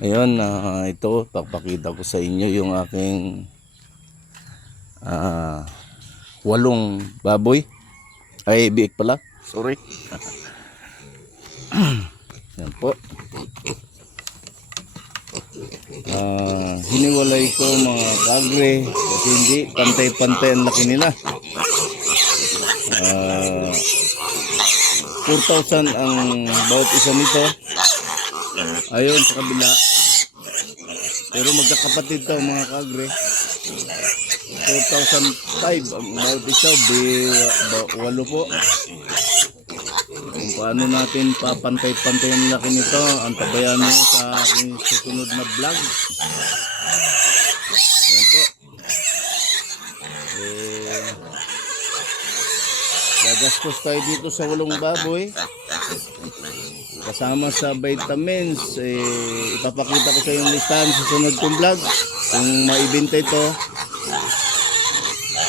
Ayun, ito papakita ko sa inyo yung aking 8 baboy. Ay, biik pala. Sorry. Yan po. Hiniwalay ko mga kagre kasi hindi pantay-pantay ang laki nila. 4,000 ang bawat isa nito. Ayun sa kabila. Pero magkakapatid to mga kagre. 4,500 ang bawat isa. 8 po. Kung paano natin papantay-pantay ang laki nito, ang tabayan nyo sa aking susunod na vlog. Ayan po. Gagastos tayo dito sa 8 baboy. Kasama sa vitamins, ipapakita ko sa yung listahan sa sunod kong vlog. Kung maibenta ito,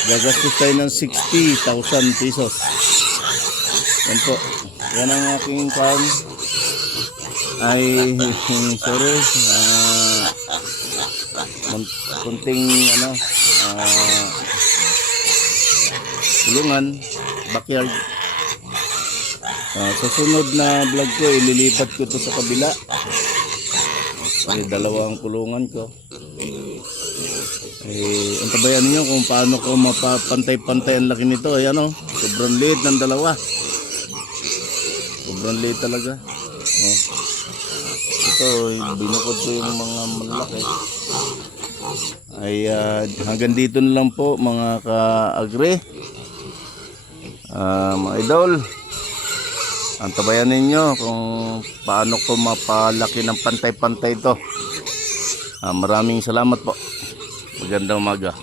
gagastos tayo ng 60,000 pesos. Yan po. Yan ang aking farm. Ay, sorry. Kunting tulungan, backyard. Sa sunod na vlog ko, ililipat ko to sa kabila. Ay, 2 kulungan ko. Antabayan niyo kung paano ko mapapantay-pantay ang laki nito. Ayan o, sobrang liit ng 2. Sobrang liit talaga. Ito, binukod ko yung mga malaki. Ay, hanggang dito na lang po mga ka-agre. Mga idol, antabayan ninyo kung paano ko mapalaki ng pantay-pantay ito. Maraming salamat po. Magandang umaga.